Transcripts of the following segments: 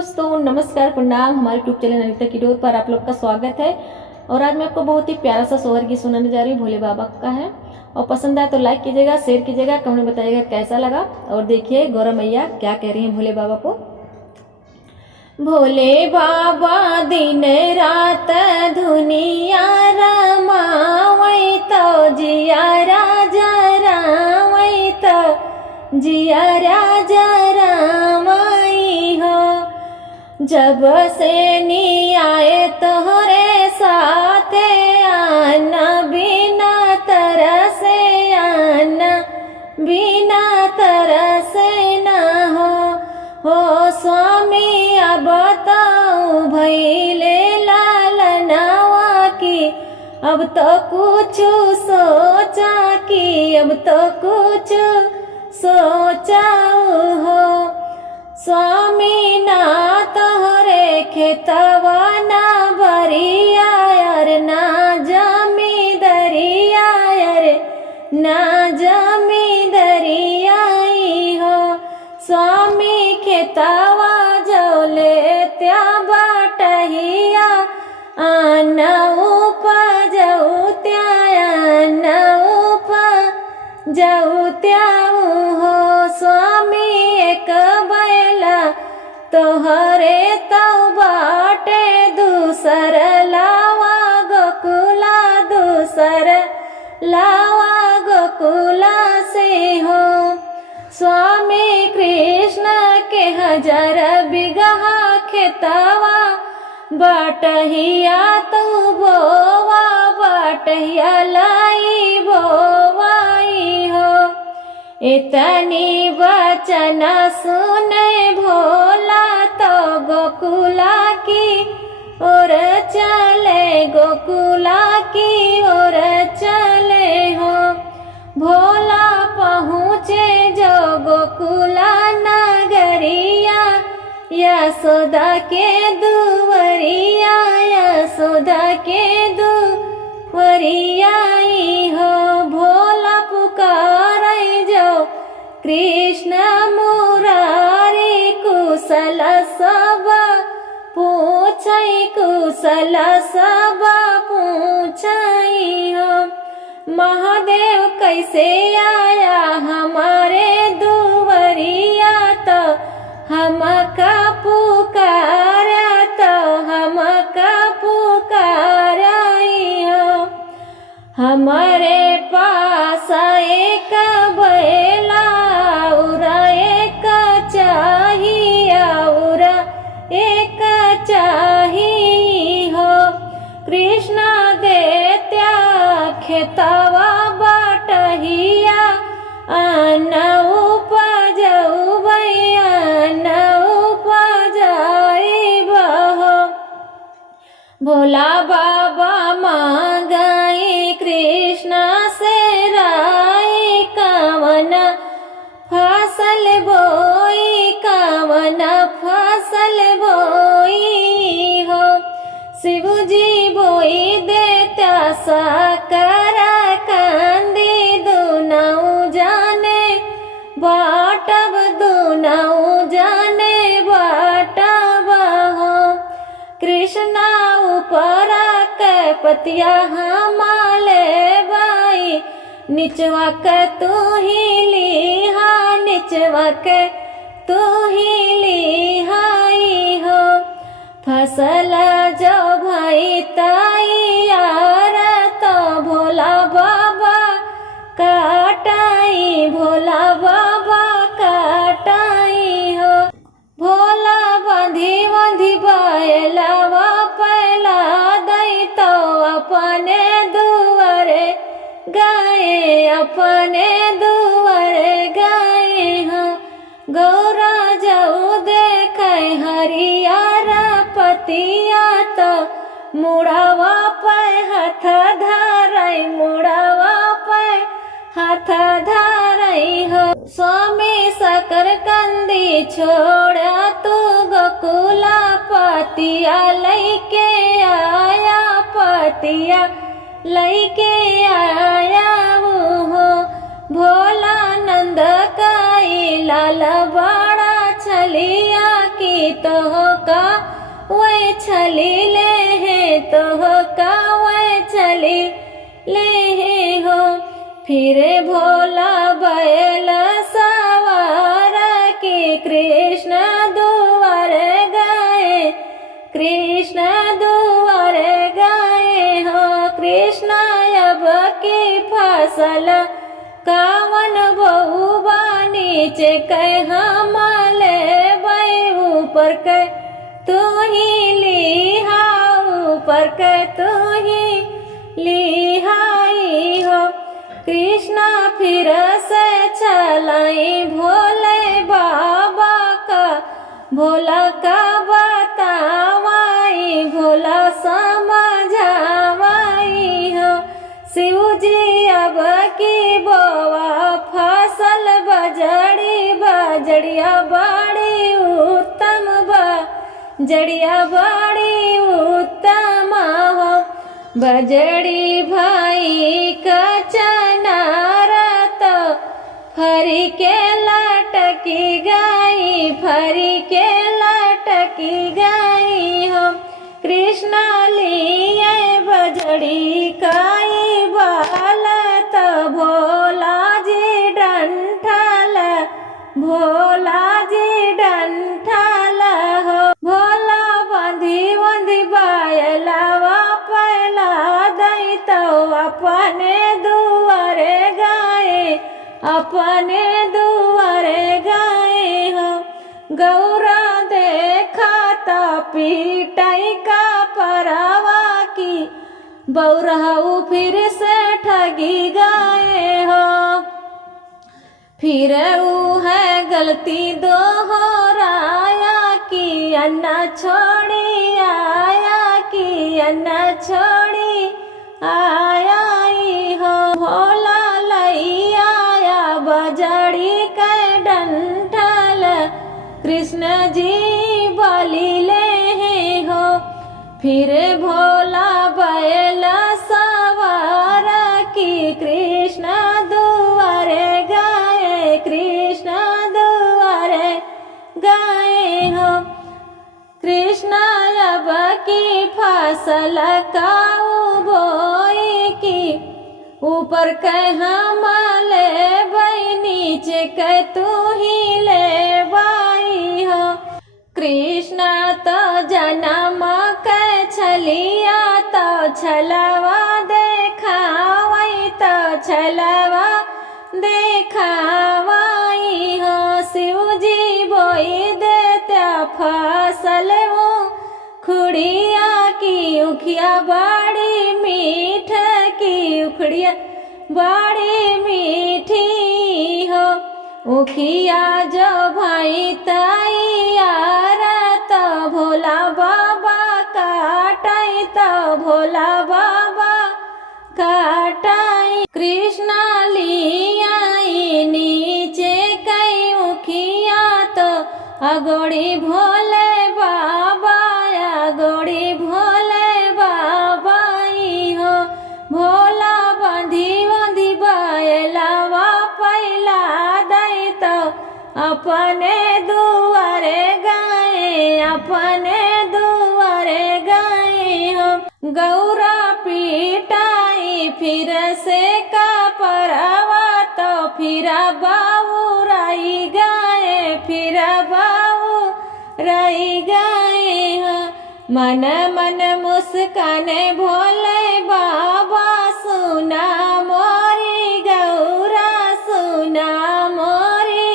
दोस्तों नमस्कार प्रणाम। हमारे यूट्यूब चैनल अनीता की डोर पर आप लोग का स्वागत है। और आज मैं आपको बहुत ही प्यारा सा सोहर गीत सुनाने जा रही हूँ, भोले बाबा का है। और पसंद आए तो लाइक कीजिएगा, शेयर कीजिएगा, कमेंट में बताइएगा कैसा लगा। और देखिए गौरा मैया क्या कह रही हैं भोले बाबा को। भोले बाबा दिन रात धुनिया रमावै तो जिया राजा रावै तो जिया राजा रामाई हो। जब से नी आए तोहरे साथे आना बिना तरसे आना बिना तरसे न हो स्वामी। अब बताऊं भैले लालनावा की अब तो कुछ सोचा कि अब तो कुछ सोचाऊ हो। स्वामी ना तोहरे खेतवा ना बरिया यार ना जमींदरिया यार ना जमींदरिया हो। स्वामी खेतवा जौले त्या बाटहिया आना उपजऊ त्या आना उपजऊ त्या हो। स्वामी एक बैला तोहरे तो बाटे दूसर लावा गोकुला दूसर लावा गोकुला से हो। स्वामी कृष्ण के 1000 बिगहा खेतवा बाटहिया तू बोवा बाटहिया लाई बोवाई हो। इतनी वचन सुने भोला तो गोकुला की ओर चले गोकुला की ओर चले हो। भोला पहुँचे जो गोकुला नगरिया यशोदा के दुवरिया यशोदा के दुवरिया हो। भोला पुकार जो कृष्ण मुरारी कुशल सब पूछई कुशल सब पूछई हो। महादेव कैसे आया हमारे दुवरिया तो हमका पुकारा तो हमका पुकाराई हो। हमारे पास एक बैला उरा एक चाहिए उरा एक चाहिए हो। कृष्णा देत्या खेतवा बाटहिया आना उपजऊ भैया न उपजाई बहो। भोला बाबा मांगाई कृष्णा से राई कामन फसल बोई कामन फसल बोई हो। शिवजी बोई देत्या साकर कांदी दुनाऊ जाने बाटब दुनाऊ जाने बाटब हो। कृष्णा ऊपरा के पतिया हमाले बाई निचवा के तू ही लिहा निचवा के तू ही लिहाई हो। फसल जो भाई ताई यार तो भोला बाबा काटाई भोला बाबा काटाई हो। भोला बांधी बांधी बायलावा पहला दई तो अपने दुआरे गाए अपने दुआरे गाए हो। गौरा जाऊ देखे हरियारा पतिया तो मुड़ावा पे हाथ धारई मुड़ावा पे हाथ धारई हो। स्वामी सकर कंदी छोड़ा तू गोकुला पतिया लैके आया पतिया लैके आया वो हो। भोला नंद काई लाल बड़ा छलिया की तोह का वह छली ले है तोह का वह छली ले हो। फिरे भोला बैल सवार की कृष्ण दुआरे गए कृष्ण दुआरे गए हो। कृष्ण अब की फसल कावन बहुबा नीचे कह हमले बई ऊपर कह तू ही लिहा ऊपर कह तू ही लिहाई हो। कृष्णा फिर से चलाई भोले बाबा का भोला का बतावाई भोला समझावाई हो। शिव जी अब की बोवा फसल बजड़ी बजड़िया बड़ी उत्तम बजड़िया बड़ी उत्तम हो। बजड़ी भाई का चनार तो फरी के लटकी गई फरी के लटकी गई हो। कृष्ण लिए बजड़ी काई बाल तो भोला जी डंठल भोला जी डंठल हो। भोला बंधी बंधी बायलावा पहला दई तो अपने दुआरे गाए अपने दुआरे गाए हो। गौरा देखा तो पीटाई का परवा की बौरहू फिर से ठगी गए हो। फिर वो है गलती दोहराया कि अन्ना छोड़ी आया कि अन्ना छोड़ी आया ही हो। भोला लई आया बजड़ी के डंठल कृष्ण जी बलि ले हो। फिर भोला बैल सवार की कृष्ण दुआरे गए कृष्ण दुआरे गए हो। कृष्ण अब की फसल काऊ बोई की ऊपर कह हमले बई नीचे कह तू ही ले बाई हो। कृष्ण तो जन्म के छलिया तो छलवा देखावई तो छलवा देखावई हो। शिव जी बोई देत्या फसल वो खुड़िया की उखिया बड़ी मीठ की उखड़िया बड़ी मीठी हो। उखिया जो भाई तैयार तो भोला बाबा काटाई तो भोला बाबा काटाई। कृष्ण लियाई नीचे कई उखिया तो अगोड़ी भोले बाबा अगोड़ी भोले बाबा ही हो। भोला बंधी बंधी बायलावा पैला दई तो अपने दुआरे गए अपने दुआरे गए हो। गौरा पीटाई फिर से का परवा तो फिर बाबू रही गए फिर बाबू रही गए हो। मन मन मुस्काने भोले बाबा सुना मोरी गौरा सुना मोरी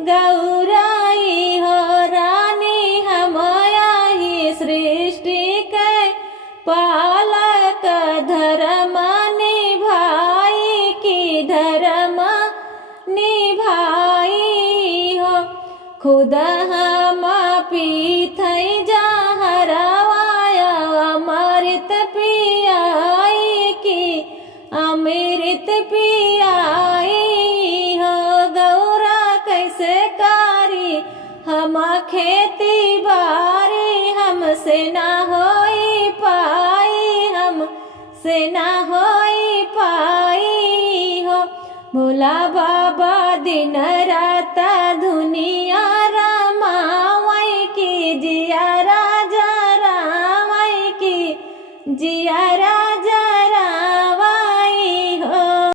गौराई हो। रानी हमया ही सृष्टि के पालक धर्म निभाई की धर्म निभाई हो। खुद हम पीथई जहरवाया अमृत पियाई की अमृत पियाई हो। गौरा कैसे कारी हम खेती बारी हमसे ना होई पाई हमसे ना होई पाई हो। भोला बाबा दिन रात दुनिया रमा जिया राजा